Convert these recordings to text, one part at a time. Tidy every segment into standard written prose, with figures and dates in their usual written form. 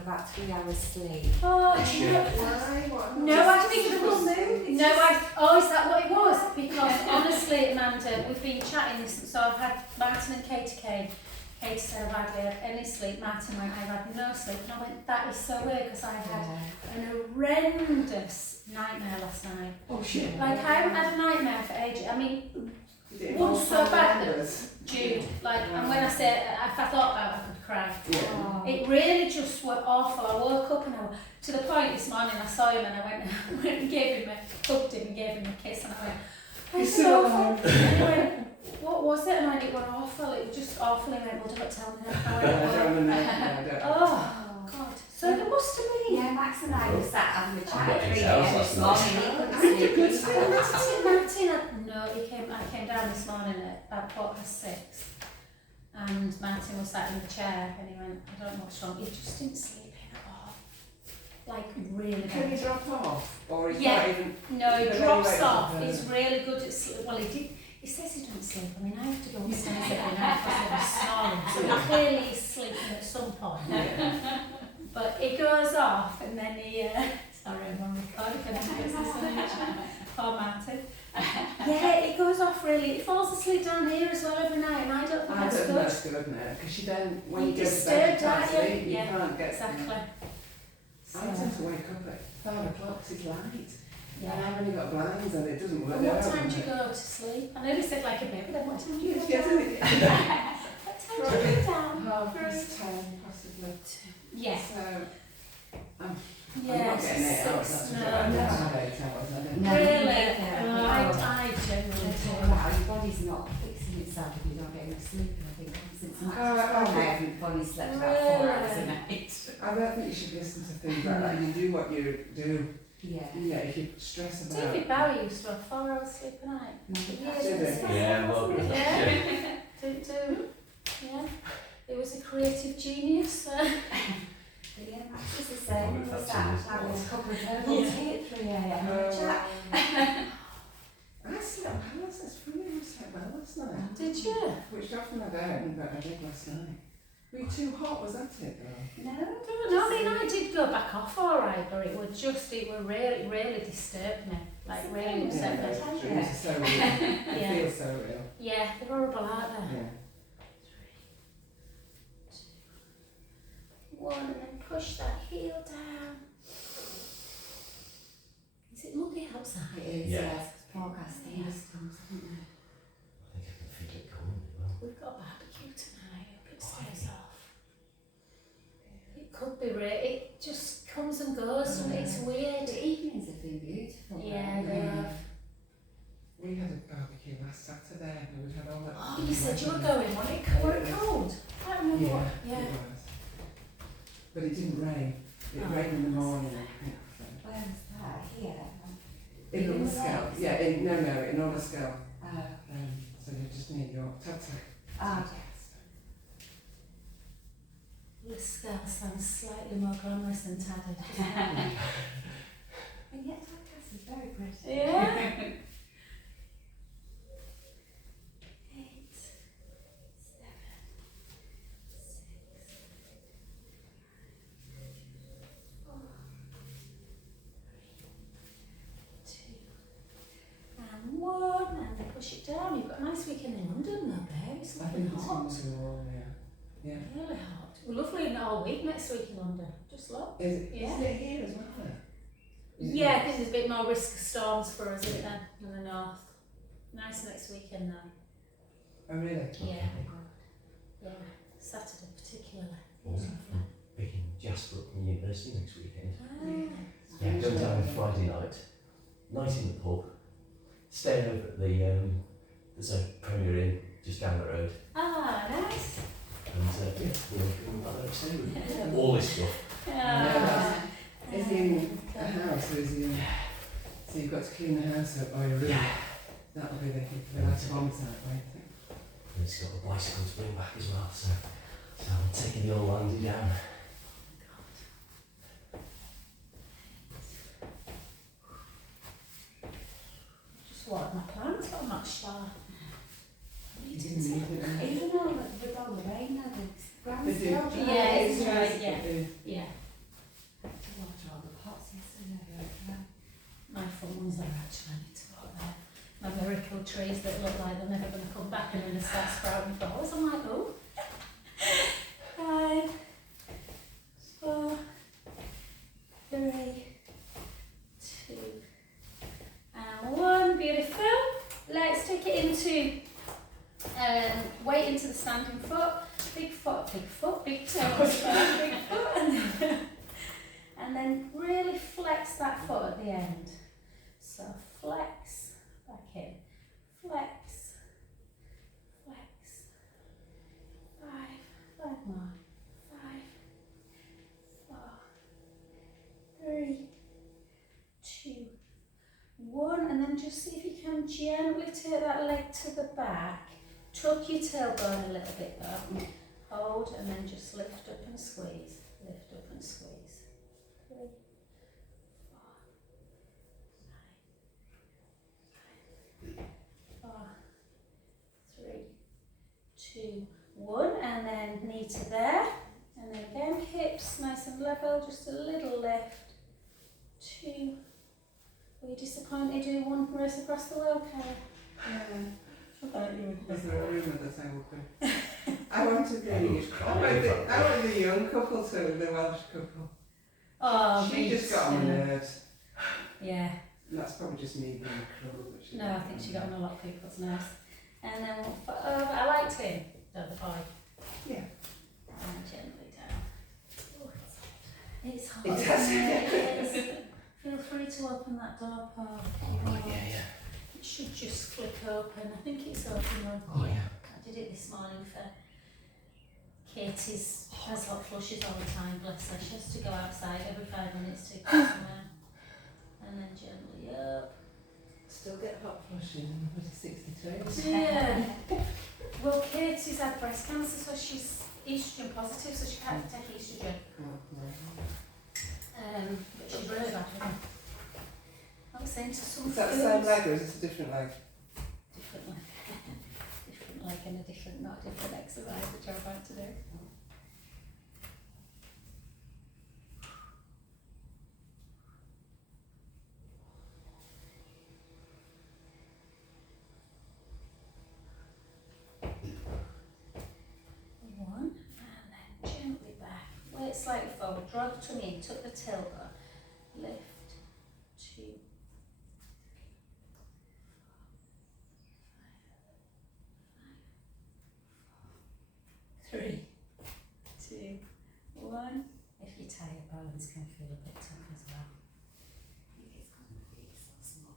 having about 3 hours sleep. Oh, Shit. Why? No, I think It's it was. mood. No, is that what it was? Because honestly, Amanda, we've been chatting this, so I've had Martin and Katie said I've hardly had any sleep. Martin went, I've had no sleep. And I went, that is so weird because I had an horrendous nightmare last night. Oh shit. Like, I haven't had a nightmare for ages. I mean, Is it once so all bad that members? Jude, like, and when I say, if I thought about it, I could cry. Yeah. Oh. It really just was awful. I woke up and to the point this morning I saw him and I went and hugged him and gave him a kiss and I went, He's it's still awful. alive. And he went, what was it? And I went, it was awful. It was just awful. He went, well, don't tell me that. I I went, don't well, know. oh, God. So there must have been. Yeah, Max and I were sat having a chat I've got at 3 exams a.m. last this night. morning. He couldn't sleep. No, I came down this morning at about 6:15 and Martin was sat in the chair and he went, I don't know what's wrong, he just didn't sleep in at all. Like really Can he bad. drop off? Or is Yeah. that even... No, he But drops anyway, off, he's really good at sleep. Well, he says he doesn't sleep. I mean, I have to go upstairs every night because he was snoring. So clearly he's sleeping at some point. Yeah. But he goes off and then he, sorry, I'm on recording for the poor Martin. Yeah, it goes off really. It falls asleep down here as well every night, and I don't think I that's don't think good. that's good, isn't it? Because you then, when You you go to bed, disturbed, you can't aren't you? sleep, you Yeah, can't get... Exactly. So, I tend to wake up at 5 o'clock, 'cause it's light. yeah. And I've only got blinds and it doesn't work. And what out, time do you does it? go to sleep? I know you said like a bit, but then what time do you go Yes, down? yes, What time do you go down? 10:30, possibly. Yeah. So, I'm Yeah, not getting 8 hours, six, that's no, for sure. I no. don't have 8 hours, I don't. No. Really? Yeah. I generally Talk do. about how your body's not fixing itself if you're not getting enough sleep. And I think since Max was born, I haven't fully slept about 4 hours a night. I don't think you should listen to things like that. You do what you do. Yeah. Yeah, if you stress about David Bowie used to have 4 hours sleep a night. No, Years Did ago. he? Yeah, well, Yeah. Yeah. It was a creative genius. Yeah, Max is the same. Probably We were that's sat it. having a couple of herbal tea at 3 a.m. and a chat. I slept well, that's brilliant. I slept well last night. Did you? Which often I don't, but I did last night. Were you too hot? Was that it though? No, No, I mean I did go back off alright, but it really, really disturbed me. Like really upset me. Yeah, dreams are so real. They Yeah. feel so real. Yeah, they're horrible, aren't they? Yeah. 1 and then push that heel down. Is it muggy outside? it is, Yeah. yes. Forecasting storms, haven't we? I think I can feel it coming as well. We've got a barbecue tonight. I hope it stays off. It could be it just comes and goes and it's weird. The evenings have been beautiful. Yeah, they have. We had a barbecue last Saturday and we had all that. Oh, you said you were going, wasn't it? Were it cold? I can't remember what. Yeah, it was. But it didn't rain. It Oh, rained in the that's morning. Where was that? Here. In In North the Scale. Wales? Yeah, in North Scale. Oh, So you're just near York. Tata. yes. Liscale sounds slightly more glamorous than Tadded. And yet Tadcaster is very pretty. Yeah. 8, 7, 6, 4, 3, 2, and 1, and then push it down. You've got a nice weekend in London though, babe. It's I think looking it's hot. going to warm, yeah. Yeah. Really hot. We're lovely in all week next week in London. Just look. Is Yeah. it here as well then? Is it Yeah, I here? think there's a bit more risk of storms for us, isn't there, in the north. Nice next weekend though. Oh really? Yeah. Yeah. Saturday particularly. Also, I'm big in Jasper University next weekend. Ah. Yeah, going down on Friday night. Night in the pub. Staying over at the, there's a Premier Inn just down the road. Ah, nice. And yeah, we're coming back there to stay with all this stuff. Ah. Is he in a house or is he in... So you've got to clean the house up or your room? That'll be the last one side, won't it? And he's got a bicycle to bring back as well, so I'm taking the old Landy down. Just watered my plants, but I'm not sure. You didn't need it. Even though with all the rain now, the ground's They do. still dry. Yeah, it's isn't dry, it? yeah. They do. Yeah. ones there actually. I need to put there. My miracle trees that look like they're never going to come back and then they start sprouting flowers. I'm like, oh. 5, 4, 3, 2, and 1. Beautiful. Let's take it into weight into the standing foot. Big foot, big toes, big foot, and then really flex that foot at the end. So flex, back in, flex, flex. 5 more. 5, 4, 3, 2, 1, and then just see if you can gently take that leg to the back. Tuck your tailbone a little bit though. Hold and then just lift up and squeeze. Lift up and squeeze. 3, 4, 3, 2, 1, and then knee to there. And then again, hips nice and level, just a little lift. 2. Were you disappointed you do one race across the world, Cara? Yeah. I thought you would. Was there a rumour that I would be? I wanted Everyone's the, crying. I wanted the young couple too, the Welsh couple. Oh, She just got on my nerves. Yeah. And that's probably just me being cruel. But she No, I think she got on a lot of people's nerves. And then we'll foot over. I liked him, the boy. Yeah. And gently down. Oh, it's hot. It does. It is. Feel free to open that door, Paul. Oh, yeah. It should just flick open. I think it's open though. Oh, yeah. I did it this morning for Katie's. She has hot flushes all the time, bless her. She has to go outside every 5 minutes to go somewhere. And then gently up. Still get hot flushes and I'm 63. Yeah. Well, Katie's had breast cancer, so she's estrogen positive, so she can't take estrogen. But she's really bad with them. I was saying to some Is that the foods- same leg or is it a different leg? Different leg. Different leg and a different, not a different exercise, which I'm about to do. One, and then gently back. Weight slightly forward, draw the tummy in, tuck the tailbone, lift, 2, 3, 2, 1. If you tie your bones, can feel a bit tough as well. I think it's because my feet are so small.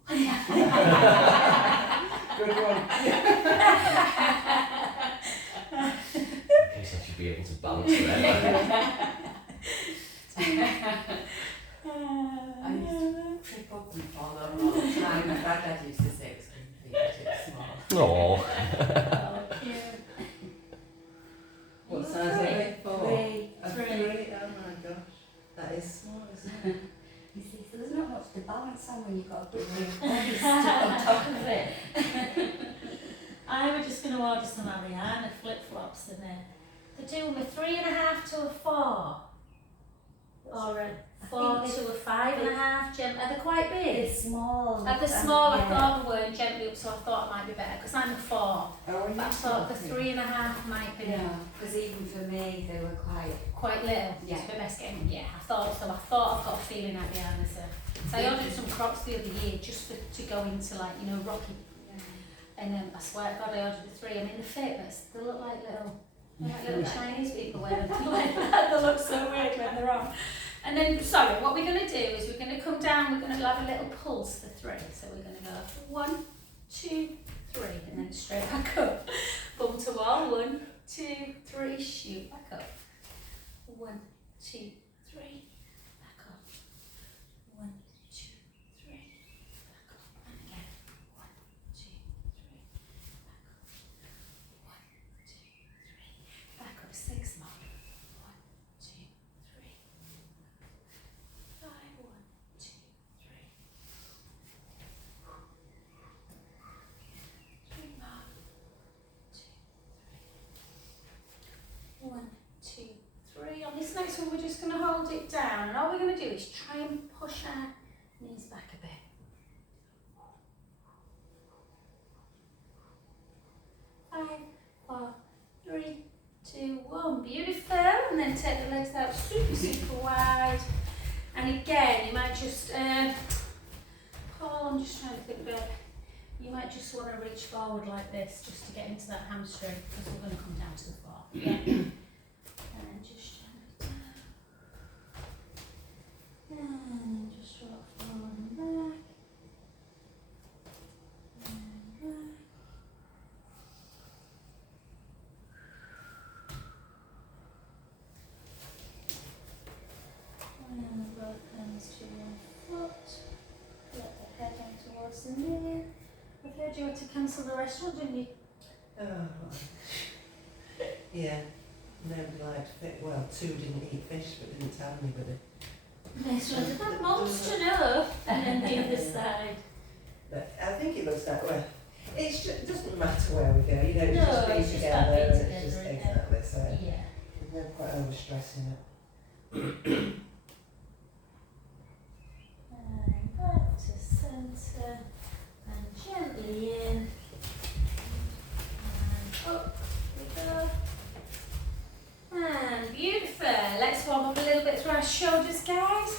Good one. In case I should be able to balance forever. I used to trip up and fall over all the time. My granddad used to say it was because my feet were too small. Oh. Oh, cute. What You size are they? 4? 3. A 3? Oh my gosh. That is small, isn't it? You see, so there's not much to balance on when you've got a big body stuck on top of it. I was just going to order some Ariana flip-flops and they're doing a 3.5 to a 4. Or a 4 to a 5.5. Are they quite big? It's small. At the small, I yeah. thought they weren't gently up, so I thought it might be better because I'm a 4. Oh, are But I you thought the talking? 3.5 might be Yeah, because even for me, they were quite little. Yeah. It's a bit best getting. Yeah, I thought so. I thought I've got a feeling at the end. So I ordered some Crocs the other year just to go into like Rocky. And I swear to God, I ordered a 3. I mean the fitness, they look like little Chinese people wearing them like that. They look so weird when they're on. And then, sorry, what we're going to do is we're going to come down, we're going to have a little pulse for 3. So we're going to go 1, 2, 3, and then straight back up. Bum to wall, 1, 2, 3, shoot back up. 1, 2, 3, back up. 1, 2, 3, back up. And again, 1, 2, 3, back up. 1, 2, 3, back up. 6 more. 1, 2, 3. 5, 1, 2, 3. 3 more. 2, 3. 1, 2, 3. On this next one, we're just going to hold it down, and all we're going to do is try and push our knees back a bit. 5, 4, 3, 2, 1. Beautiful. And then take the legs out super, super wide. And again, you might just, Paul, I'm just trying to think about, you might just want to reach forward like this just to get into that hamstring because we're going to come down to the floor. Yeah. And then just gently down. And just rock forward and back. And back. And both hands to one foot. Let the head down towards the knee. I've heard you had to cancel the restaurant, didn't you? Oh, yeah. Nobody liked fish. Well, 2 didn't eat fish, but didn't tell anybody. Next one, that monster enough. And then the other side. But I think it looks that way. It doesn't matter where we go, you know, it's No, just being it's just together. about being It's together, just isn't it? exactly so. Yeah. There's no quite overstressing it. And back to centre. And gently in. And up we go. And beautiful. Let's warm up a little bit through our shoulders, guys.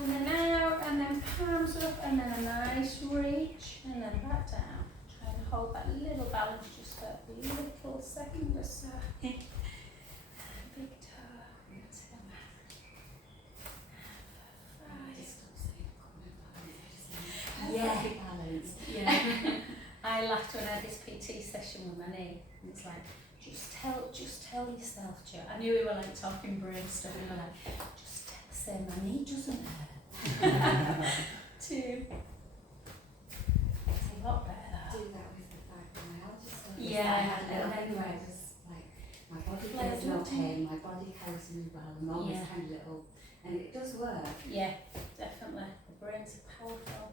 And then out, and then palms up, and then a nice reach, and then back down. Try and hold that little balance just for a little second or so. Big toe into the mat. 5. Yeah. Yeah. I laughed when I had this PT session with my knee, and it's like, just tell yourself, Joe. I knew we were like talking brain stuff, and we were like, just say my knee doesn't hurt. 2. It's a lot better. Do that with the fibromyalgia stuff. Yeah, I had and it then anyway. Just like my body Like, feels no don't- pain, my body carries me well, and all Yeah. this kind of little, and it does work. Yeah, definitely. The brains are powerful.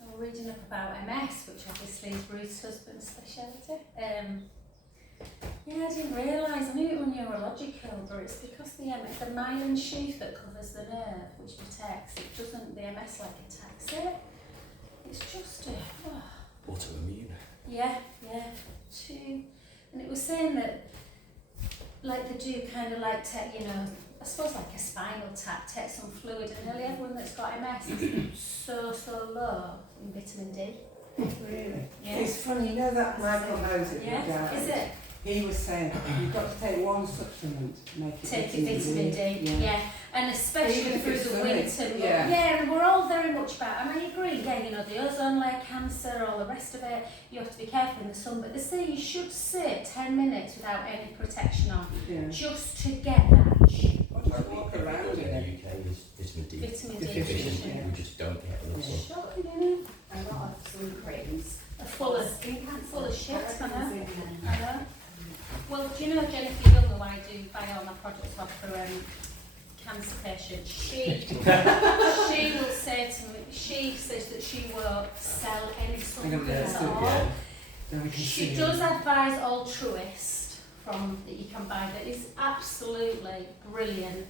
And we're reading up about MS, which obviously is Ruth's husband's speciality. Yeah, I didn't realise, I knew it was neurological, but it's because the myelin sheath that covers the nerve, which protects, it doesn't, the MS like attacks it. It's just Autoimmune. yeah, 2. And it was saying that, like they do kind of like take, you know, I suppose like a spinal tap, take some fluid, and nearly everyone that's got MS is so low in vitamin D. Really? Yeah. It's funny, you know that Michael Moses who Yeah, died? is it? He was saying you've got to take one supplement to make it Take your vitamin D, yeah. And especially Even if through it's the sunny, winter. yeah. And we're all very much about, and I agree, yeah, you know, the ozone layer, cancer, all the rest of it, you have to be careful in the sun, but they say you should sit 10 minutes without any protection on, Yeah. just to get that Or just walk around in in it. the UK is vitamin D vitamin D Deficient, deficient. yeah. We just don't get enough sun. Shocking, isn't it? A lot of sun creams. Are full of skin cancer. full of shit, I know. Parabens in them. I know. Well, do you know Jennifer Young, who I do buy all my products off for cancer patients? She will say to me, she says that she won't sell any supplements at all. Yeah. Then we can She see does it. advise Altruist from that you can buy that is absolutely brilliant,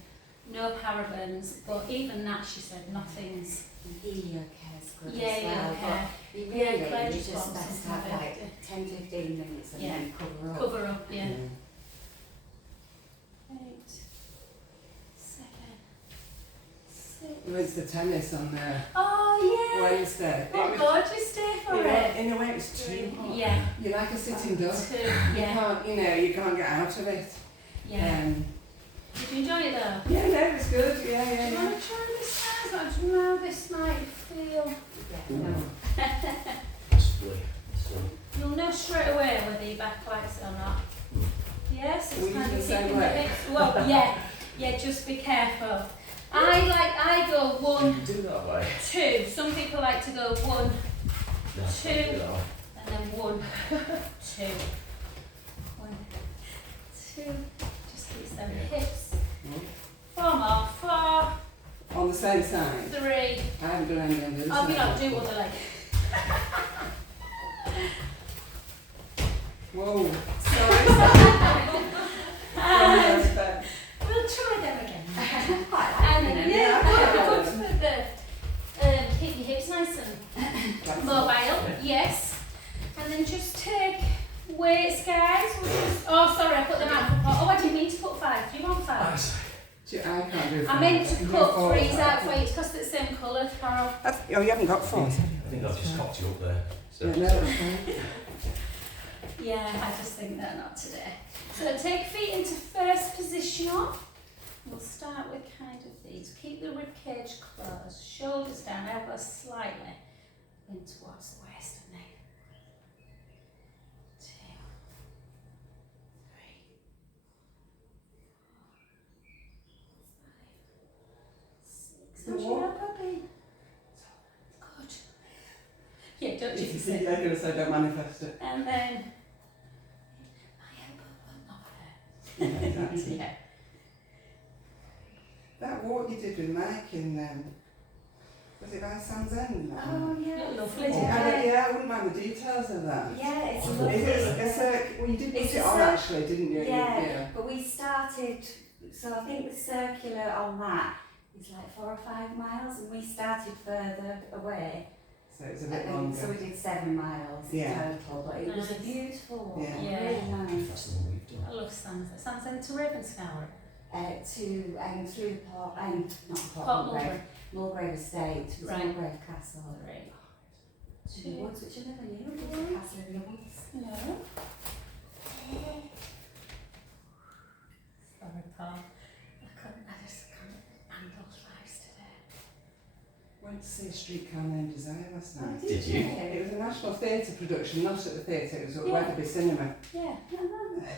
no parabens, but even that she said nothing's. Heliocare's good Yeah, as well. yeah. But you Yeah, really, Claire you just just wants best some have of like it. 10-15 minutes and Yeah. then cover up. Cover up, yeah. 8, 7, 6. We went to the tennis on Oh yeah. Wednesday. What a It was, gorgeous day for it. in a way it was too hot. Yeah. You're like a sitting duck. 2. You Yeah. can't, you can't get out of it. Yeah. Did you enjoy it though? Yeah, no, it was good. Yeah, Do yeah, you yeah. want to try this size? I don't know, this might feel... Yeah. No. Possibly. So, You'll know straight away whether your back likes it or not. Yes, Were it's you kind of the same keeping the way? hips... Well, yeah, just be careful. I go 1, you can do that way. 2. Some people like to go 1, No, I can't 2. do that way. and then 1, 2. 1, 2. Just keep them Yeah. hips. 4 more. 4, On the same side. 3. I haven't done any of this. Oh, we don't do other leg. Whoa. Sorry. Sorry. We'll try them again. Quite like And them. then, Yeah, good yeah. for the, keep your hips nice and I can't do I meant to can do cut fours, threes I out for can- you. It's because they're the same colour, Carol. Oh, you haven't got fours? I think I've just cocked you up there. So. Yeah, no, that's fine. Yeah, I just think they're not today. So take feet into first position. We'll start with kind of these. Keep the rib cage closed, shoulders down, elbows slightly in towards the waist and neck. 2, 3, 4, 5, 6. How's your elbow been? Good. Yeah, don't you Yeah, say. I'm going to say don't manifest it. And then my elbow will not hurt. Yeah, exactly. Yeah. That walk you did with Mike in, was it by Sam's End? that one? Oh, yeah. Lovely, Oh, yeah. yeah, I wouldn't mind the details of that. Yeah, it's Is lovely. Well, you did put It's it a on cir- actually, didn't you? Yeah, but we started, so I think the circular on that is like 4 or 5 miles, and we started further away. So it's a bit longer. So we did 7 miles Yeah. total, but it was a Nice. beautiful walk, Yeah. Yeah. really nice. That's the one we've done. I love Sansa. Sansa to Ravenscower. Through the port, not Port Mulgrave, Mulgrave Estate, to Right. Mulgrave Castle, Great. to the woods, which I never knew, there was a castle in the woods. No. Sorry, Paul. I just can't handle lives today. Went to see A Streetcar Named Desire last night. Did you? It was a National Theatre production, not at the theatre, it was at Yeah. Weatherby Cinema. Yeah.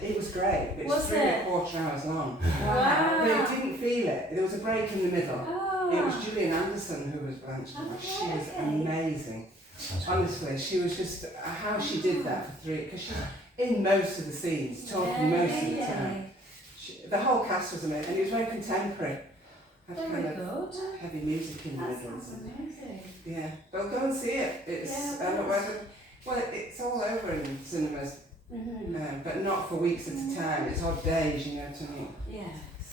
It was great, it was Was 3 it?1/4 hours long. Wow. But it didn't feel it, there was a break in the middle. Oh. It was Gillian Anderson who was Blanche. Oh, She was okay. amazing. Sounds good. Honestly, she was just, how she did that for 3, because she's in most of the scenes, talking Yeah, most of the yeah. time. The whole cast was amazing, and it was very contemporary. Had Very kind of good. heavy music in the That middle. sounds amazing. Yeah, but go and see it. It's Yeah, well, it's all over in cinemas, Mm-hmm. but not for weeks at a time. It's odd days, you know what I mean. Yeah.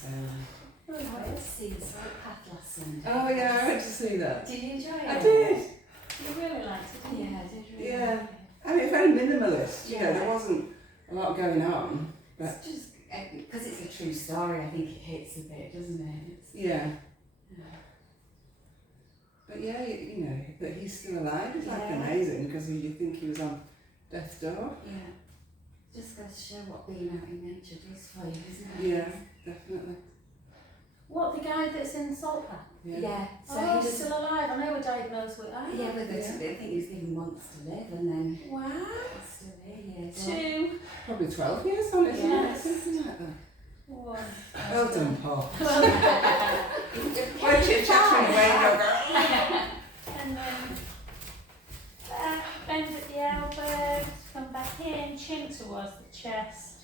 Um, I went to see the Slope Path last Sunday. oh yeah, I went to see that. Did you enjoy it? I did. You really liked it, didn't you? Yeah, I did really Yeah. like it. I mean, very minimalist. You know, Yeah. there wasn't a lot going on. It's just, because it's a true story, I think it hits a bit, doesn't it? It's, Yeah, yeah. but yeah, you know that he's still alive is like Yeah. amazing because you think he was on death's door. Yeah. Just goes to show what being out in nature does for you, isn't it? Yeah, definitely. What, the guy that's in Saltpath? Yeah. So Oh, he he's was, still alive. I know we're diagnosed with that. yeah, with Yeah. I think he was given months to live, and then Wow. he's still here, yeah. 2, Probably 12 years on it, isn't Yes. it? Something like that. 1. Well done, Paul. Well, Why chit-chatting away, no And then back, bend at the elbows, come back in, chin towards the chest.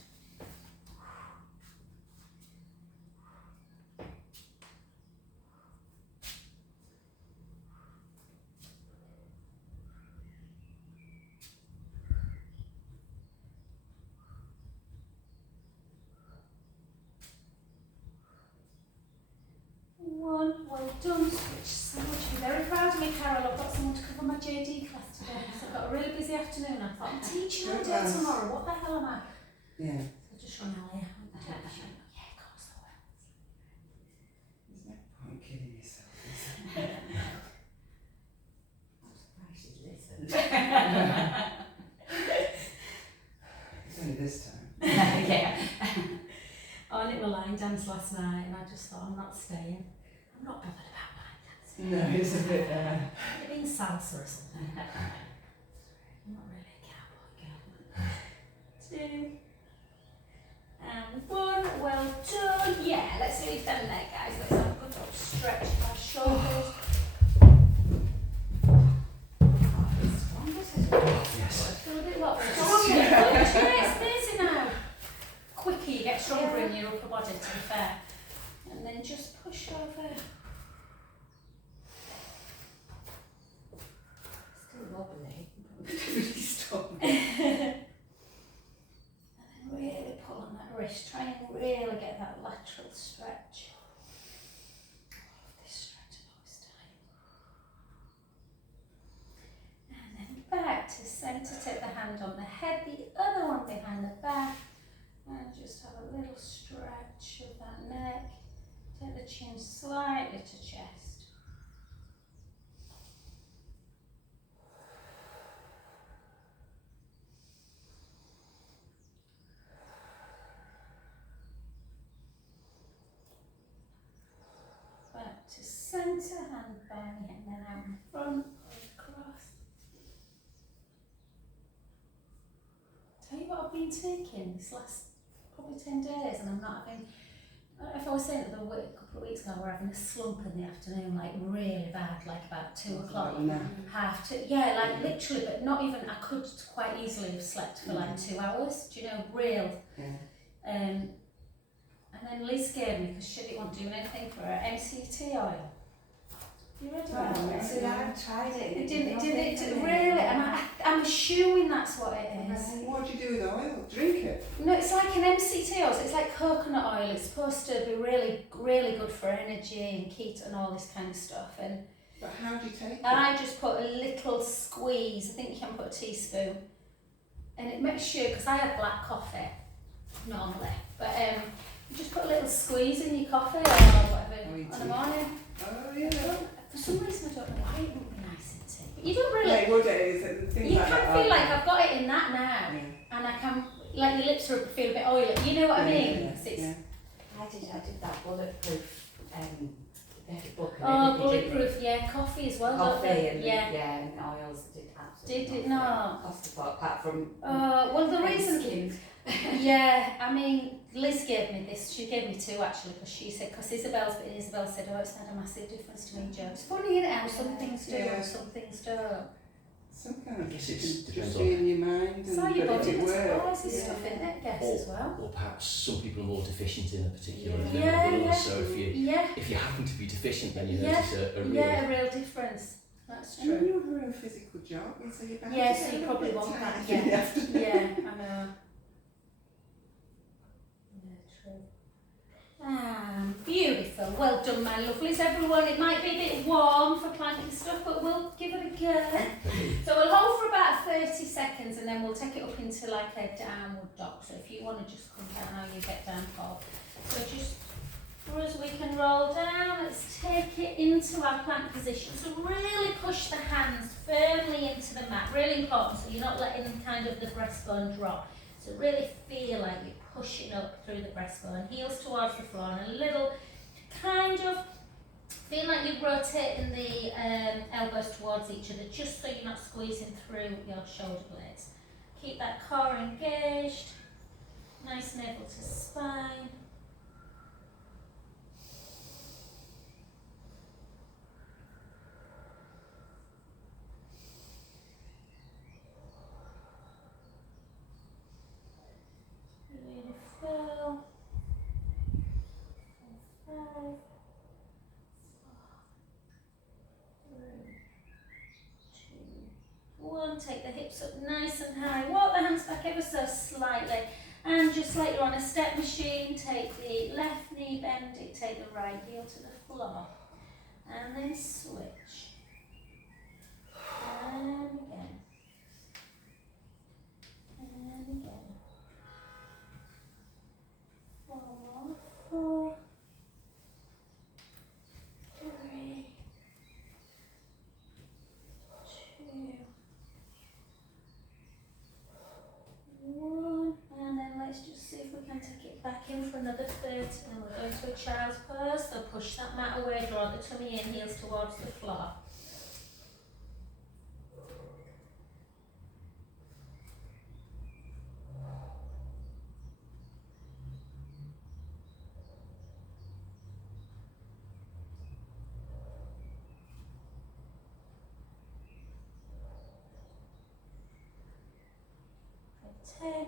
One, well done, switch so much. I'm very proud of me, Carol. I've got someone to cover my JD class today. So I've got a really busy afternoon. I thought, I'm teaching all day tomorrow. What the hell am I? Yeah. So just run early. Yeah, of course I will. There's no point kidding yourself, is there? I should listen. It's only this time. Yeah. Oh, and it were line dance last night, and I just thought, I'm not staying. I'm not bothered about line dancing. No, it's a bit, It being salsa or something. I'm not really a cowboy girl. 2. And 1. Well done. Yeah, let's leave them there, guys. Let's have a good old stretch of our shoulders. Yes. Feel a bit what? It's amazing now. Quicker you get stronger in your upper body, to be fair. And then just push over. Still wobbly. Really stop. And then really pull on that wrist. Try and really get that lateral stretch. This stretch always tight. And then back to centre. Take the hand on the head, the other one behind the back. And just have a little stretch of that neck. Take the hand by and then out in front, across. Tell you what I've been taking this last probably 10 days and I'm not having, I don't know if I was saying it a couple of weeks ago, we're having a slump in the afternoon, like really bad, like about 2 o'clock, half 2, yeah, like literally, but not even, I could quite easily have slept for like 2 hours, do you know, real. And then Liz gave me, because she didn't want doing anything for her, MCT oil. You read about it? So I've tried it. It didn't really, and I'm assuming that's what it is. What do you do with oil? Drink it? No, it's like an MCT oil, so it's like coconut oil. It's supposed to be really, really good for energy and keto and all this kind of stuff. But how do you take it? I just put a little squeeze, I think you can put a teaspoon, and it makes sure, because I have black coffee normally, but you just put a little squeeze in your coffee or whatever in the morning. Oh yeah. For some reason I don't know why it wouldn't be nice in tea. But you don't really. Yeah, would it? Is it things You like can that, feel like I've got it in that now, and I can, like your lips are feel a bit oily. You know what I mean? Yeah. I did that bulletproof book. And Oh, everything, bulletproof, yeah, coffee as well. coffee and yeah. and oils did absolutely. Did it not? Cost a lot, apart from. Well, the reason. skin. Yeah, I mean, Liz gave me this. She gave me 2 actually, because she said, because Isabel said, oh, it's made a massive difference to me, Jo. It's funny, isn't it, how some things do and some things don't. Some kind of guess it just depends be in your mind So and your but body if it works. metabolizes stuff in it, I guess, as well. Or perhaps some people are more deficient in a particular thing Yeah, than yeah. others. So Yeah, if you happen to be deficient, then you Yeah. notice a real. yeah, a real difference. That's And when true. you're doing a physical job, and so you're bound Yeah, to so get you a little probably bit want that, tired in the afternoon. Yeah, I know. Yeah, true. Beautiful. Well done, my lovelies, everyone. It might be a bit warm for planking stuff, but we'll give it a go. So we'll hold for about 30 seconds and then we'll take it up into like a downward dog. So if you want to just come down, how you get down, Paul. So just for us, we can roll down. Let's take it into our plank position. So really push the hands firmly into the mat. Really important. So you're not letting kind of the breastbone drop. So really feel like you're pushing up through the breastbone, heels towards the floor, and a little kind of feel like you're rotating the elbows towards each other, just so you're not squeezing through your shoulder blades. Keep that core engaged, nice navel to spine. Beautiful. 5, 4, 3, 2, 1. Take the hips up nice and high. Walk the hands back ever so slightly. And just like you're on a step machine, take the left knee, bend it, take the right heel to the floor. And then switch. And again. And again. 4, 3, 2, 1, and then let's just see if we can take it back in for another 30, and we'll go into a child's pose. So push that mat away, draw the tummy in, heels towards the floor. For 10.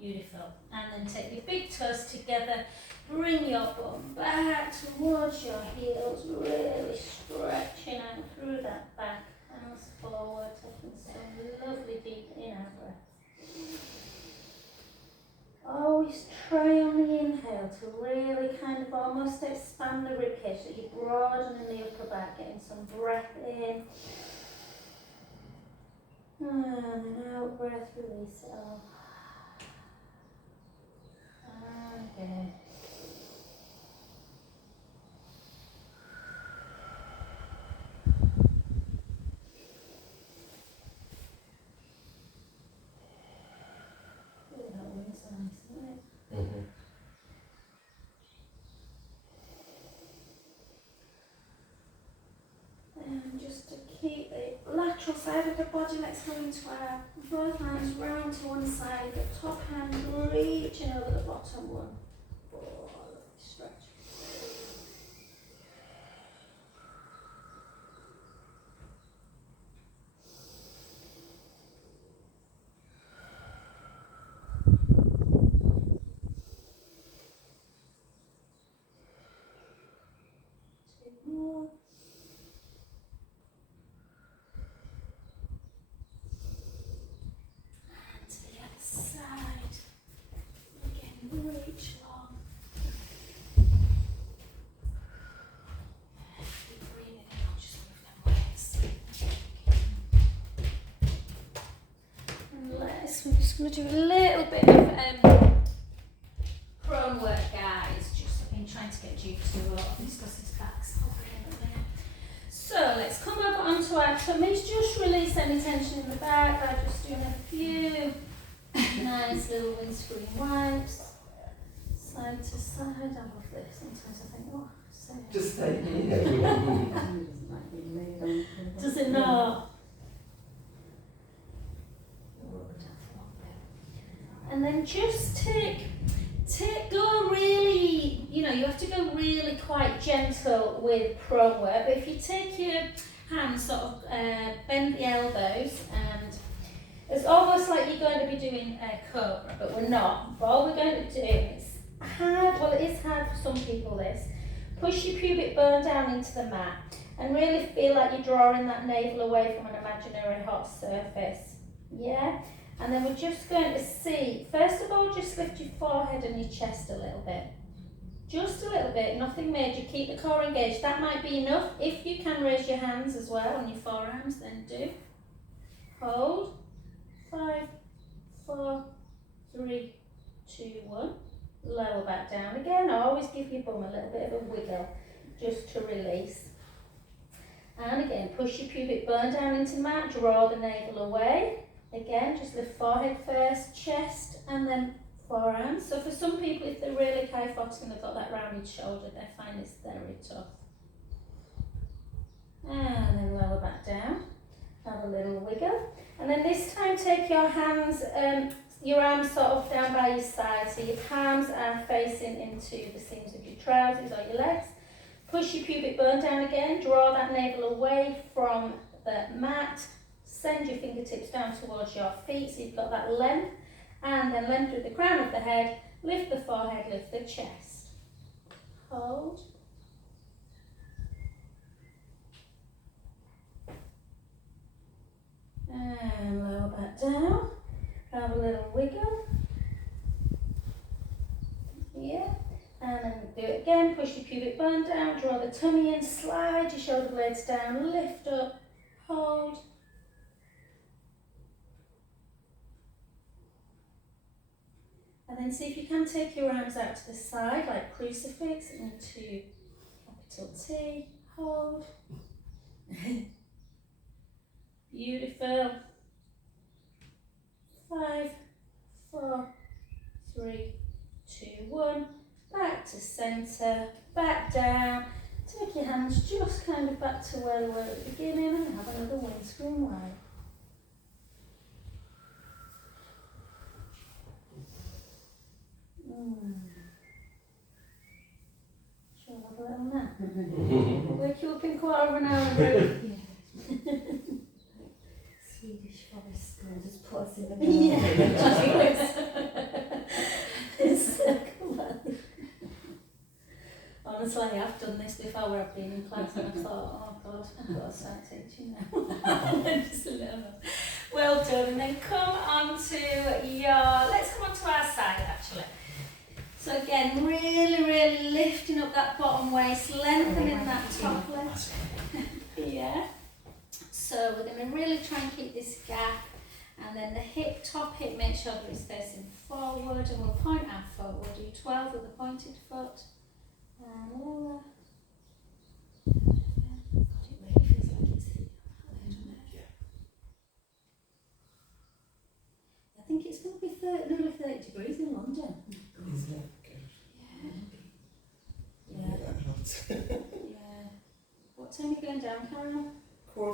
Beautiful. And then take your big toes together, bring your bum back towards your heels, really stretching out through that back, hands forward, taking some lovely deep in-out breath. Always try on the inhale to really kind of almost expand the ribcage, so you're broadening the upper back, getting some breath in. And then out breath, release it all. Okay. side of the body. Let's go into our both hands round to one side. The top hand reaching over the bottom one. Stretch. Two more. And to the other side. Again, reach long. Keep breathing in, I'll just move them legs. And we're just going to do a little bit of prone work, guys. Just I've been trying to get Duke to do a lot of this because his back's hovering at the minute. So let's come over onto our tummies. Just release any tension in the back by just doing a few nice little windscreen wipes. Side to side. I love this. Sometimes I think, oh, so. Just take me. Does it not? And then just go really, you have to go really quite gentle with prone work. But if you take your hands, sort of bend the elbows, and it's almost like you're going to be doing a cobra, but we're not. But all we're going to do is hard, well, it is hard for some people this, push your pubic bone down into the mat and really feel like you're drawing that navel away from an imaginary hot surface. Yeah? And then we're just going to see, first of all, just lift your forehead and your chest a little bit. Just a little bit, nothing major. Keep the core engaged. That might be enough. If you can raise your hands as well on your forearms, then do. Hold. 5, 4, 3, 2, 1. Lower back down again. Always give your bum a little bit of a wiggle just to release. And again, push your pubic bone down into the mat. Draw the navel away. Again, just lift forehead first, chest, and then forearms. So for some people, if they're really kyphotic and they've got that rounded shoulder, they find this very tough. And then lower back down. Have a little wiggle. And then this time take your hands, your arms sort of down by your side. So your palms are facing into the seams of your trousers or your legs. Push your pubic bone down again. Draw that navel away from the mat. Send your fingertips down towards your feet so you've got that length. And then length with the crown of the head. Lift the forehead, lift the chest. Hold. And lower back down. Have a little wiggle. Yeah. And then do it again. Push your pubic bone down. Draw the tummy in. Slide your shoulder blades down. Lift up. Hold. And then see if you can take your arms out to the side like crucifix into capital T. Hold. Beautiful. 5, 4, 3, 2, 1. Back to centre. Back down. Take your hands just kind of back to where they were at the beginning and have another windscreen wipe. Shall I have a little nap? Wake you up in quarter of an hour and break. Swedish forest girl just puts in the It's so cool. Honestly, I've done this before where I've been in class and I thought, oh God, I've got to start teaching now. Just a little bit. Well done. And then come on to let's come on to our side actually. So again, really lifting up that bottom waist, lengthening that top leg. Yeah. So we're going to really try and keep this gap, and then the top hip, make sure that it's facing forward, and we'll point our foot. We'll do 12 with a pointed foot. And lower. It really feels like it's here, doesn't it? I think it's going to be nearly 30 degrees in London. Is it? Yeah. Yeah. What time are you going down, Carol?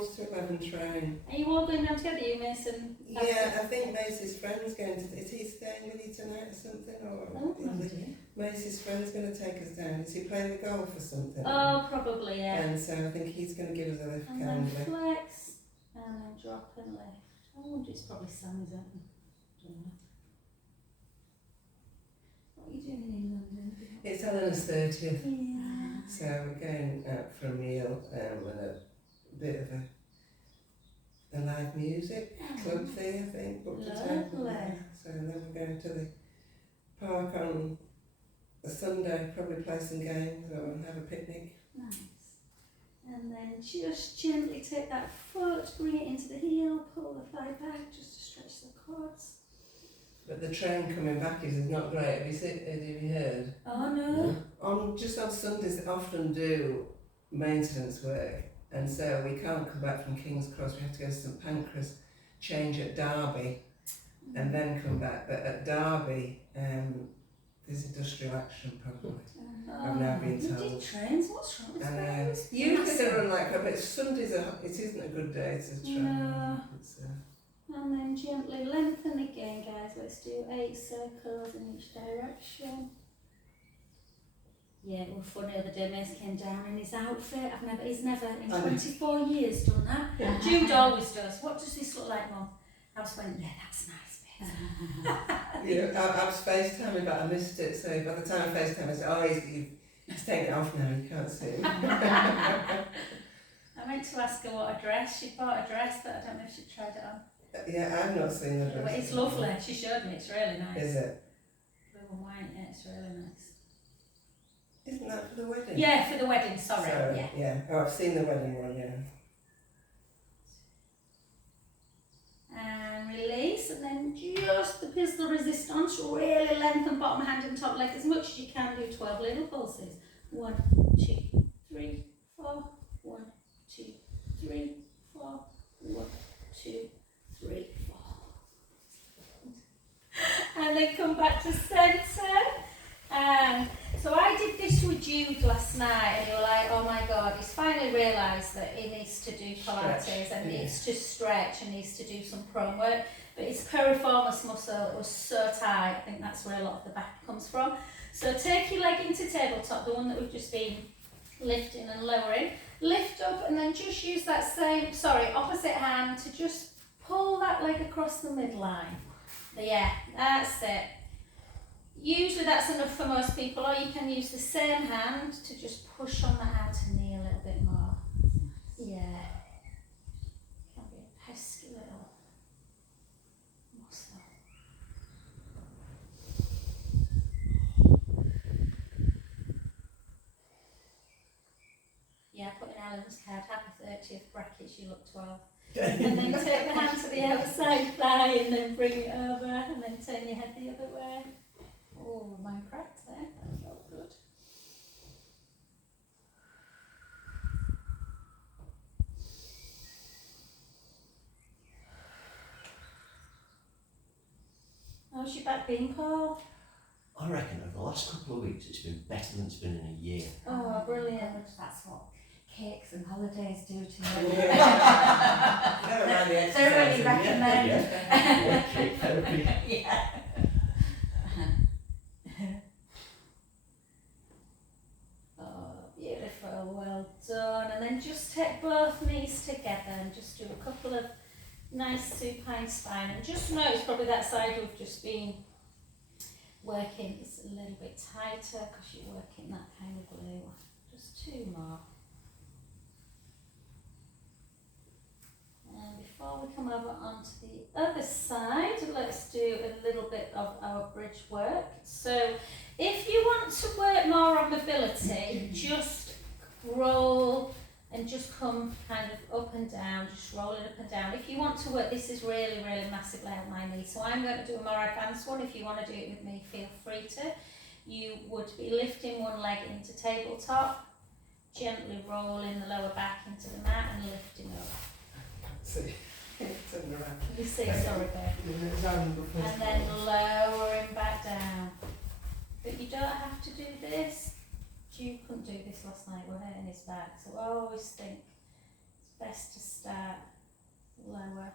11 train. Are you all going down together, you, Mason? Yeah, I think Macy's friend's going to. Is he staying with you tonight or something? Or Oh, is he, Macy's friend's going to take us down? Is he playing the golf or something? Oh, probably, yeah. And so I think he's going to give us a lift And then kindly. flex, and then drop and lift. I wonder, it's probably Sammy's, isn't it? Don't know. What are you doing in London? It's Eleanor's 30th, Yeah. so we're going out for a meal with a bit of a live music club thing, I think. Booked a table there. So then we're going to the park on a Sunday, probably play some games or have a picnic. Nice. And then just gently take that foot, bring it into the heel, pull the thigh back just to stretch the quads. But the train coming back is not great. Have you heard? Oh no. On Sundays they often do maintenance work, and so we can't come back from King's Cross. We have to go to St Pancras, change at Derby, and then come back. But at Derby, there's industrial action probably. I've now been told. You did trains, what's wrong with trains? Usually they run like that, but Sundays it isn't a good day to train. No. It's, And then gently lengthen again, guys. Let's do 8 circles in each direction. Yeah, it was funny the other day. Mace came down in his outfit. He's never in 24 years done that. Jude always does. What does this look like, Mum? I was went, yeah, that's nice, babe. I was FaceTiming, but I missed it. So by the time I FaceTime, I said, "Oh, he's taken it off now. You can't see him." I went to ask her what a dress. She bought a dress, but I don't know if she tried it on. Yeah, I've not seen the dress. But it's lovely. She showed me. It's really nice. Is it? Blue and white. Yeah, it's really nice. Isn't that for the wedding? Yeah, for the wedding. Sorry. Yeah. Oh, I've seen the wedding one. Yeah. And release, and then just the pistol resistance. Really lengthen bottom hand and top leg as much as you can. Do 12 little pulses. 1, 2, 3, 4. 1, 2, 3, 4. 1, 2, 3, 4. And then come back to centre. And so I did this with Jude last night, and you were like, oh my God, he's finally realised that he needs to do Pilates and needs to stretch and needs to do some prone work. But his piriformis muscle was so tight, I think that's where a lot of the back comes from. So take your leg into tabletop, the one that we've just been lifting and lowering. Lift up and then just use that opposite hand to just pull that leg across the midline. Yeah, that's it. Usually that's enough for most people, or you can use the same hand to just push on the outer knee a little bit more. Yeah. Can be a pesky little muscle. Yeah, put in Ellen's card, happy 30th brackets, you look 12. And then take the hand to the outside thigh and then bring it over and then turn your head the other way. Oh, mine cracked there. That felt good. How's your back been, Paul? I reckon over the last couple of weeks it's been better than it's been in a year. Oh, brilliant. That's what cakes and holidays do to Never you. mind the exercise. Thoroughly recommend. Yeah, cake therapy. Yeah. Oh, beautiful. Well done. And then just take both knees together and just do a couple of nice supine spine. And just notice probably that side we've just been working is a little bit tighter because you're working that kind of glue. Just 2 more. And before we come over onto the other side, let's do a little bit of our bridge work. So if you want to work more on mobility, just roll and just come kind of up and down, just rolling up and down. If you want to work, this is really, really massively help my knee. So I'm going to do a more advanced one. If you want to do it with me, feel free to. You would be lifting one leg into tabletop, gently rolling the lower back into the mat and lifting up. See, turn around. You see, sorry babe. And then lowering back down. But you don't have to do this. You couldn't do this last night, we're hurting his back. So I always think it's best to start lower.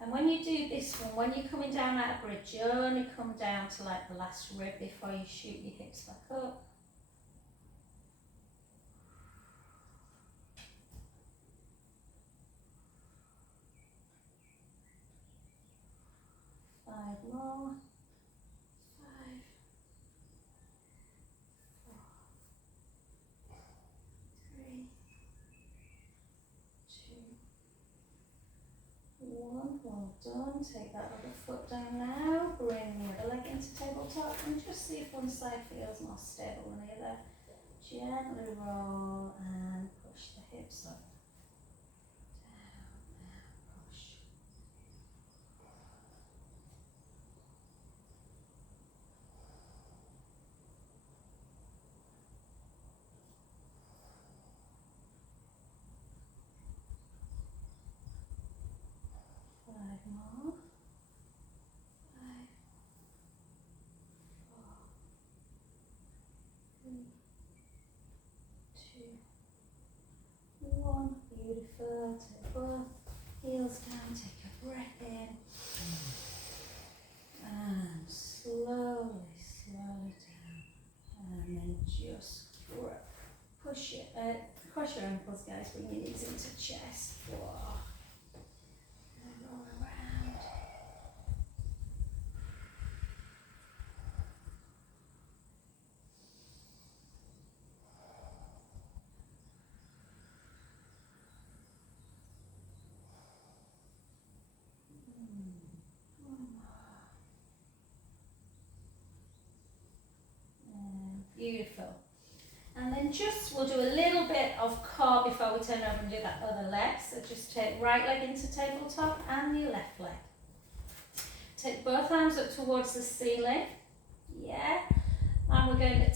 And when you do this one, when you're coming down that bridge, you only come down to like the last rib before you shoot your hips back up. Five more. 5, 4, 3, 2, 1. Well done. Take that other foot down now. Bring the other leg into tabletop and just see if one side feels more stable than the other. Gently roll and push the hips up. Down and push. Five more. 5, 4, 3, 2, 1. Beautiful. Take both heels down. Take a breath in. And slowly down. And then just push it. Cross your ankles, guys. Bring your knees into chest. Whoa. And roll around. One more. And beautiful. And then we'll do a little bit of core before we turn over and do that other leg. So just take right leg into tabletop and your left leg. Take both arms up towards the ceiling. Yeah. And we're going to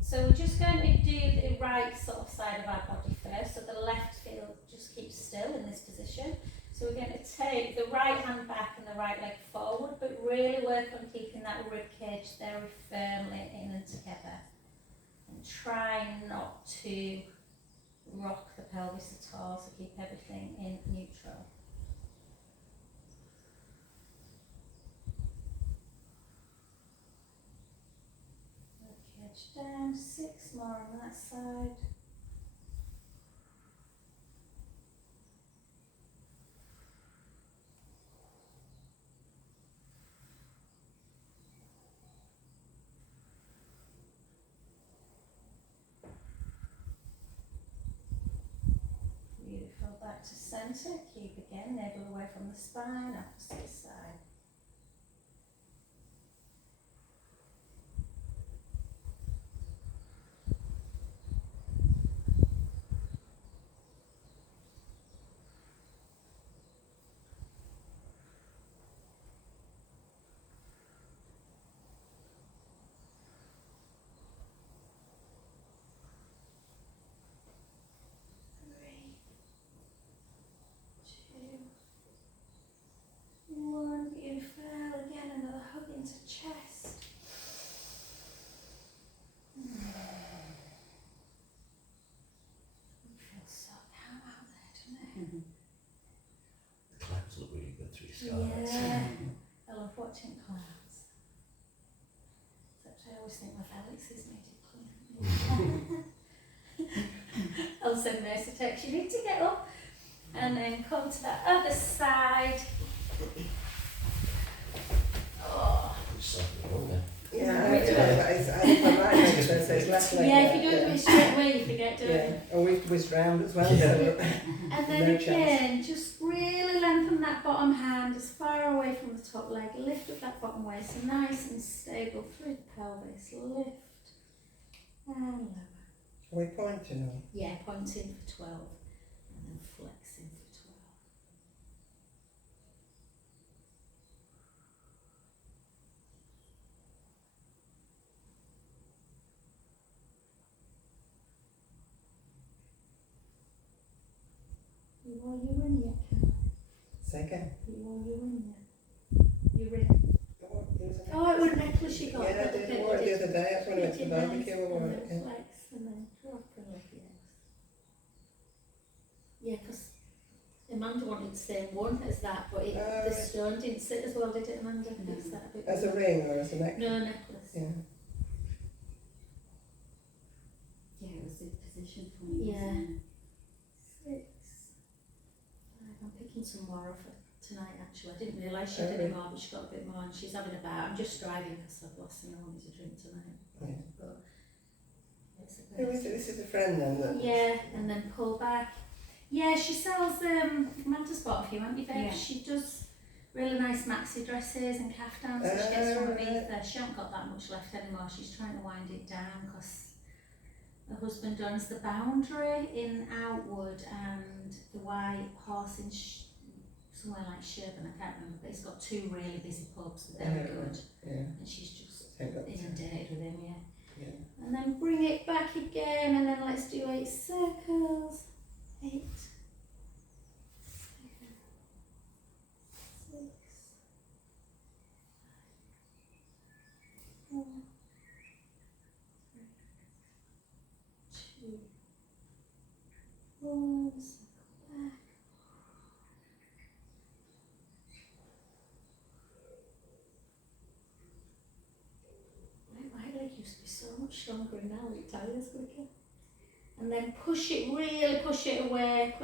so we're just going to do the right sort of side of our body first. So the left heel just keeps still in this position. So we're going to take the right hand back and the right leg forward, but really work on keeping that rib cage very firmly in and together. And try not to rock the pelvis at all, so keep everything in neutral. Rib cage down, 6 more on that side. Beautiful, back to centre, keep again, navel away from the spine, opposite side. Into chest. It feels so calm out there, doesn't it? The clouds look really good through your sky. Yeah. I love watching clouds. Except I always think my Alex has made it clear. I'll send Nurse a text, you need to get up. And then come to the other side. Oh. Yeah, I do, but I think my right leg says it's left leg. Yeah, if you don't do it straight away, you forget doing it. Or we twist round as well. Yeah. So And then no again, just really lengthen that bottom hand as far away from the top leg. Lift up that bottom waist, nice and stable through the pelvis. Lift and lower. Are we pointing on? Yeah, pointing for 12 and then flexing for 12. Are you in yet, Ken? Say again. You in yet? You're in. Oh, it was a necklace you got. Yeah, I did. I wore it the other day. That's when I went to the barbecue. I wore it. Yeah. Flex and then drop and lift, yes. Amanda wanted the same one as that, but the stone didn't sit as well, did it, Amanda? No. Is that a bit As a ring or as a necklace? No, necklace. Yeah. Yeah, it was a position for me. Yeah. Wasn't 6, 5. I'm picking some more of her tonight, actually. I didn't realise she had any more, but she got a bit more and she's having a bout. I'm just driving because I've lost me. I wanted to drink tonight. Yeah. But it's a Who is it? This is a friend then? That Yeah, and then pull back. Yeah, she sells, Amanda's bought a few, haven't you, babe? Yeah. She does really nice maxi dresses and caftans that she gets from Aretha. She hasn't got that much left anymore. She's trying to wind it down because her husband owns the Boundary in Outwood and the White Horse in somewhere like Sherburn, I can't remember, but he's got 2 really busy pubs, but they're good. yeah. And she's just Ain't got inundated with him, yeah. Yeah. And then bring it back again, and then let's do 8 circles. 8, 7, 6, 4, 3, 2, 1. Circle back. My leg used to be so much stronger, and now it tires quicker. And then push it, really push it away,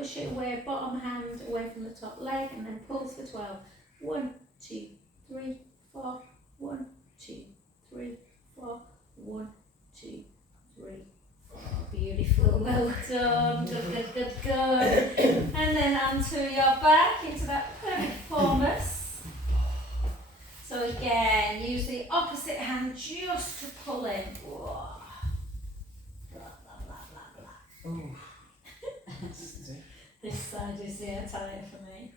bottom hand away from the top leg, and then pulse for 12. 1, 2, 3, 4, 1, 2, 3, 4, 1, 2, 3, 4. Beautiful, well done, good. And then onto your back, into that piriformis. So again, use the opposite hand just to pull in. Whoa. Ooh. This side is the attire for me.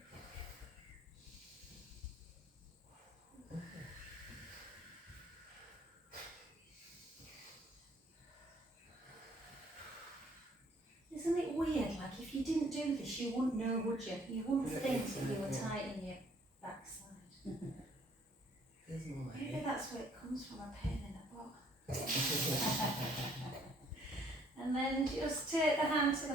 Isn't it weird? Like if you didn't do this, you wouldn't know, would you? You wouldn't think that you were tight in your backside. Maybe that's where it comes from, a pain in the butt. And then just take the hand to the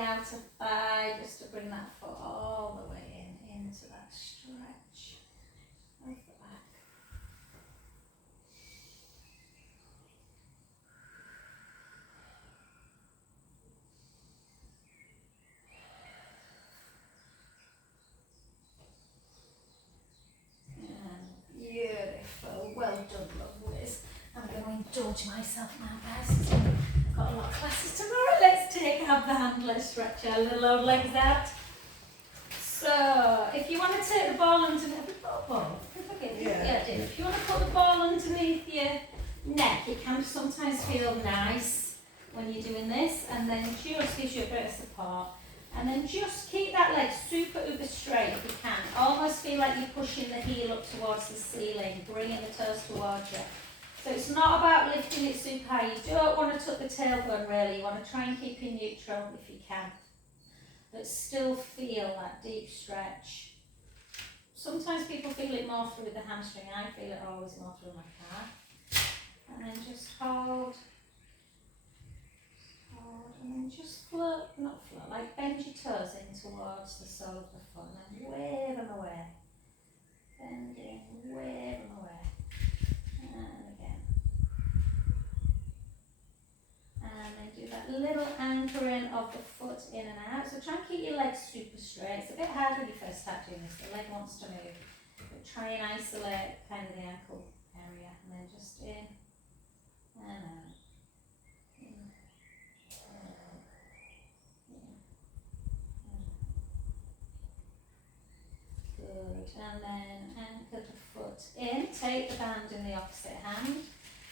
outer thigh, just to bring that foot all the way into that stretch of the back. And beautiful, well done, lovelies. I'm going to indulge myself now, guys. I've got a lot of classes tomorrow. Let's take our band, let's stretch our little old legs out. So, if you want to take the ball underneath, have we got a ball? Yeah, Dave. If you want to put the ball underneath your neck, it can sometimes feel nice when you're doing this, and then just gives you a bit of support. And then just keep that leg super uber straight if you can. Almost feel like you're pushing the heel up towards the ceiling, bringing the toes towards you. So it's not about lifting it super high. You don't want to tuck the tailbone really. You want to try and keep it neutral if you can. But still feel that deep stretch. Sometimes people feel it more through the hamstring. I feel it always more through my calf. And then just hold. And then just float, not float, like bend your toes in towards the sole of the foot and then wave them away. Bending, wave them away. And again. And then do that little anchoring of the foot in and out. So try and keep your legs super straight. It's a bit hard when you first start doing this. The leg wants to move. But try and isolate kind of the ankle area. And then just in and out. Good, and then anchor the foot in, take the band in the opposite hand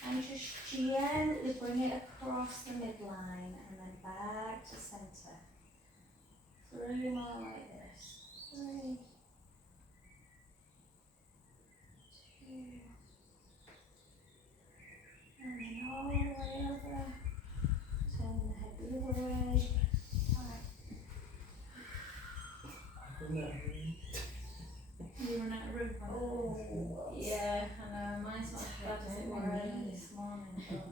and just gently bring it across the midline and then back to centre. 3 more like this. 3, 2, and then all the way over, turn the head the other way. You run out of room. Oh, yeah, I know. Mine's not as bad as it was early this morning. But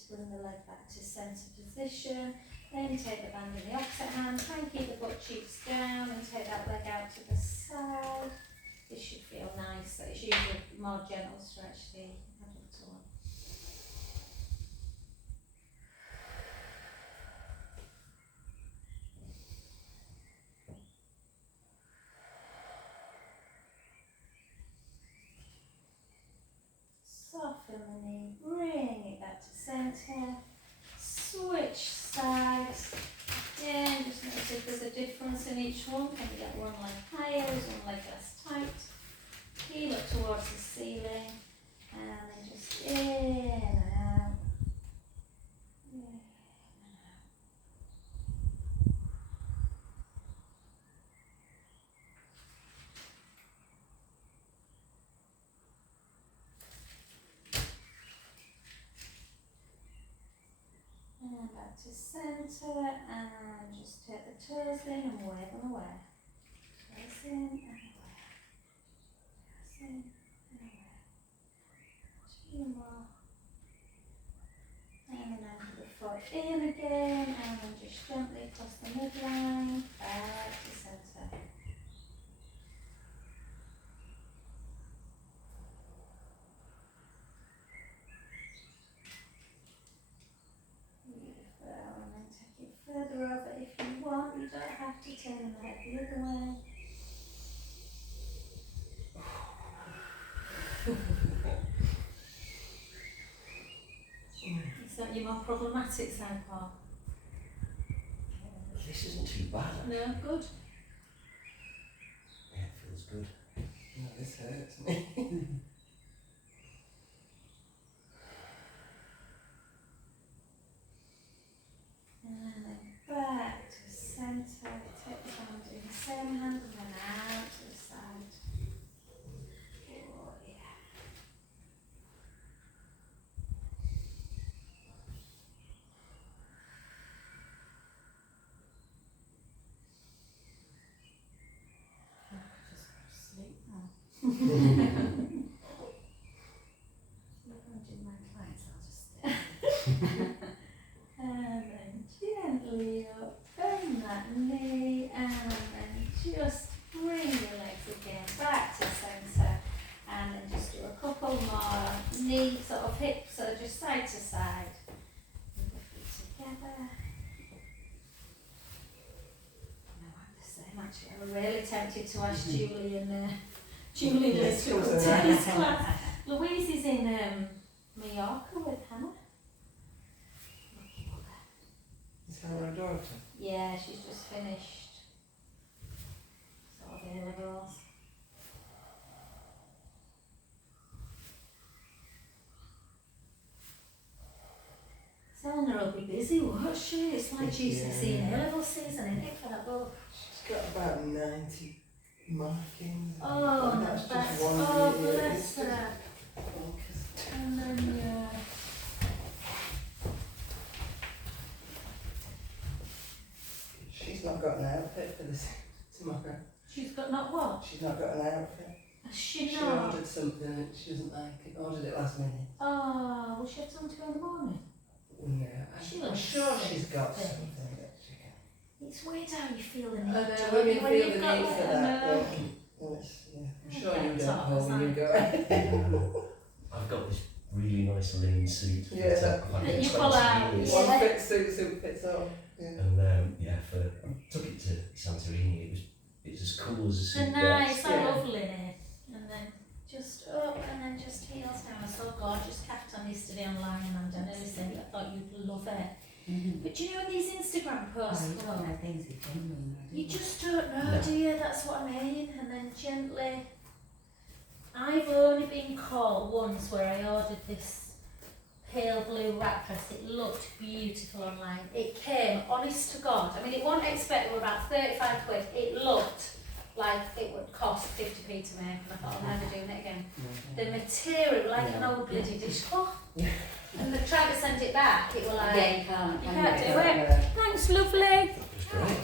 to bring the leg back to centre position. Then take the band in the opposite hand, try and keep the butt cheeks down and take that leg out to the side. This should feel nice, so it's usually a more gentle stretch, the abdominal one. Soften the knee, bring it back to centre, switch sides. Again, just notice if there's a difference in each one. Can you get one leg higher, is one leg less tight? Heel up towards the ceiling, and then just in and out. In and out. And back to centre, and just take the toes in and wave them away. Toes in and away. Toes in and away. 2 more. And then anchor the foot in again, and then just gently cross the midline, back to centre. And then take it further over if you want. You don't have to turn the head the other way. Is that your more problematic side, Paul? This isn't too bad. No, good. Yeah, it feels good. No, this hurts me. And then back to centre. Take the band in the same hand and then out to the side. Oh, yeah. I could just go to sleep now. If I do my clients, I'll just stay. And then gently up, bend that knee, and then just bring your legs again back to centre, and then just do a couple more knee sort of hips, so just side to side. With the feet together. No, I'm the same actually. I'm really tempted to ask Julie Yes, to she was come in to that. this class. Louise is in Mallorca with Hannah. Is that our daughter? Yeah, she's just finished sort of A-levels. Selena will be busy, won't she? It's like GCSE and A-level season, isn't it, for that book? She's got about 90 markings. Oh, and no, that's that's, just one oh, year. bless It's just her. focused. And then, yeah. She's not got an outfit for this tomorrow. She's got not what? She's not got an outfit. Has she She not? ordered something and she doesn't like it. Ordered it last minute. Oh, will she have time to go in the morning? No, She I'm looks sure she's got sick. something that she can. It's weird how you feel the need I to know, when women feel you've the got need like for a that. nerve. Yeah. Well, I'm I sure get you don't, top, Paul, when you go. I've got this really nice lean suit. Yeah. that I've had That for you 20 pull out, years. yeah. One fits suit fits all. Yeah. And I took it to Santorini. It's as cool as a They're suit nice, gets. I Yeah. love linen. And then just up and then just heels down. I saw gorgeous caftan yesterday online, Amanda. I know you said I thought you'd love it. Mm-hmm. But do you know in these Instagram posts, Oh, you don't know things you can do. you just don't know, No. do you? That's what I mean. And then gently. I've only been caught once where I ordered this pale blue wrap dress. It looked beautiful online. It came, honest to God, I mean it wasn't expected, it was about 35 quid. It looked like it would cost 50p to make, and I thought I'm never doing it again. The material, like an old bloody dishcloth. And they tried to send it back, it was like, Yeah, you can't. you can can't you? do it. Thanks, lovely. It was great.